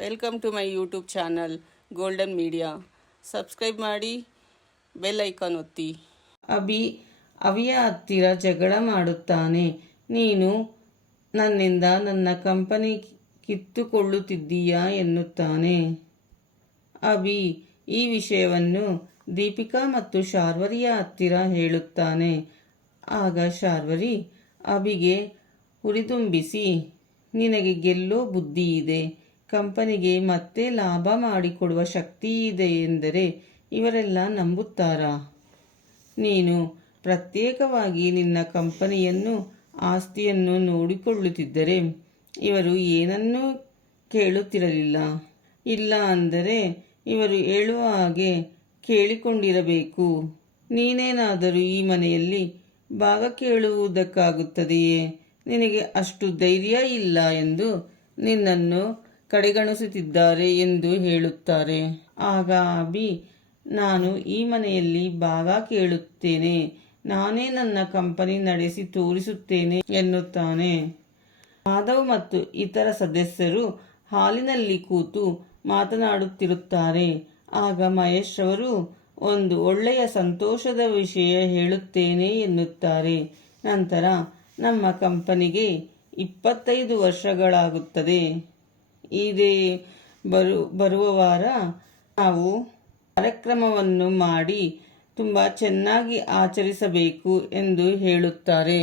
Welcome to my YouTube channel golden media. Subscribe ಮಾಡಿ, bell icon ಒತ್ತಿ. ಅವಿಯ ಹತ್ತಿರ ಜಗಳ ಮಾಡುತ್ತಾನೆ. ನೀನು ನನ್ನಿಂದ ನನ್ನ ಕಂಪನಿ ಕಿತ್ತುಕೊಳ್ಳುತ್ತಿದ್ದೀಯಾ ಎನ್ನುತ್ತಾನೆ. ಅಭಿ ಈ ವಿಷಯವನ್ನು ದೀಪಿಕಾ ಮತ್ತು ಶಾರ್ವರಿಯ ಹತ್ತಿರ ಹೇಳುತ್ತಾನೆ. ಆಗ ಶಾರ್ವರಿ ಅಭಿಗೆ ಹುರಿದುಂಬಿಸಿ, ನಿನಗೆ ಗೆಲ್ಲೋ ಬುದ್ಧಿ ಇದೆ, ಕಂಪನಿಗೆ ಮತ್ತೆ ಲಾಭ ಮಾಡಿಕೊಡುವ ಶಕ್ತಿ ಇದೆ ಎಂದರೆ ಇವರೆಲ್ಲ ನಂಬುತ್ತಾರಾ? ನೀನು ಪ್ರತ್ಯೇಕವಾಗಿ ನಿನ್ನ ಕಂಪನಿಯನ್ನು ಆಸ್ತಿಯನ್ನು ನೋಡಿಕೊಳ್ಳುತ್ತಿದ್ದರೆ ಇವರು ಏನನ್ನೂ ಕೇಳುತ್ತಿರಲಿಲ್ಲ. ಇಲ್ಲ ಅಂದರೆ ಇವರು ಹೇಳುವ ಹಾಗೆ ಕೇಳಿಕೊಂಡಿರಬೇಕು. ನೀನೇನಾದರೂ ಈ ಮನೆಯಲ್ಲಿ ಭಾಗ ಕೇಳುವುದಕ್ಕಾಗುತ್ತದೆಯೇ? ನಿನಗೆ ಅಷ್ಟು ಧೈರ್ಯ ಇಲ್ಲ ಎಂದು ನಿನ್ನನ್ನು ಕಡೆಗಣಿಸುತ್ತಿದ್ದಾರೆ ಎಂದು ಹೇಳುತ್ತಾರೆ. ಆಗ ಅಭಿ, ನಾನು ಈ ಮನೆಯಲ್ಲಿ ಭಾಗ ಕೇಳುತ್ತೇನೆ, ನಾನೇ ನನ್ನ ಕಂಪನಿ ನಡೆಸಿ ತೋರಿಸುತ್ತೇನೆ ಎನ್ನುತ್ತಾನೆ. ಮಾಧವ್ ಮತ್ತು ಇತರ ಸದಸ್ಯರು ಹಾಲಿನಲ್ಲಿ ಕೂತು ಮಾತನಾಡುತ್ತಿರುತ್ತಾರೆ. ಆಗ ಮಹೇಶ್ ಅವರು ಒಂದು ಒಳ್ಳೆಯ ಸಂತೋಷದ ವಿಷಯ ಹೇಳುತ್ತೇನೆ ಎನ್ನುತ್ತಾರೆ. ನಂತರ ನಮ್ಮ ಕಂಪನಿಗೆ 25 ವರ್ಷಗಳಾಗುತ್ತದೆ. ಇದೇ ಬರುವ ವಾರ ನಾವು ಕಾರ್ಯಕ್ರಮವನ್ನು ಮಾಡಿ ತುಂಬ ಚೆನ್ನಾಗಿ ಆಚರಿಸಬೇಕು ಎಂದು ಹೇಳುತ್ತಾರೆ.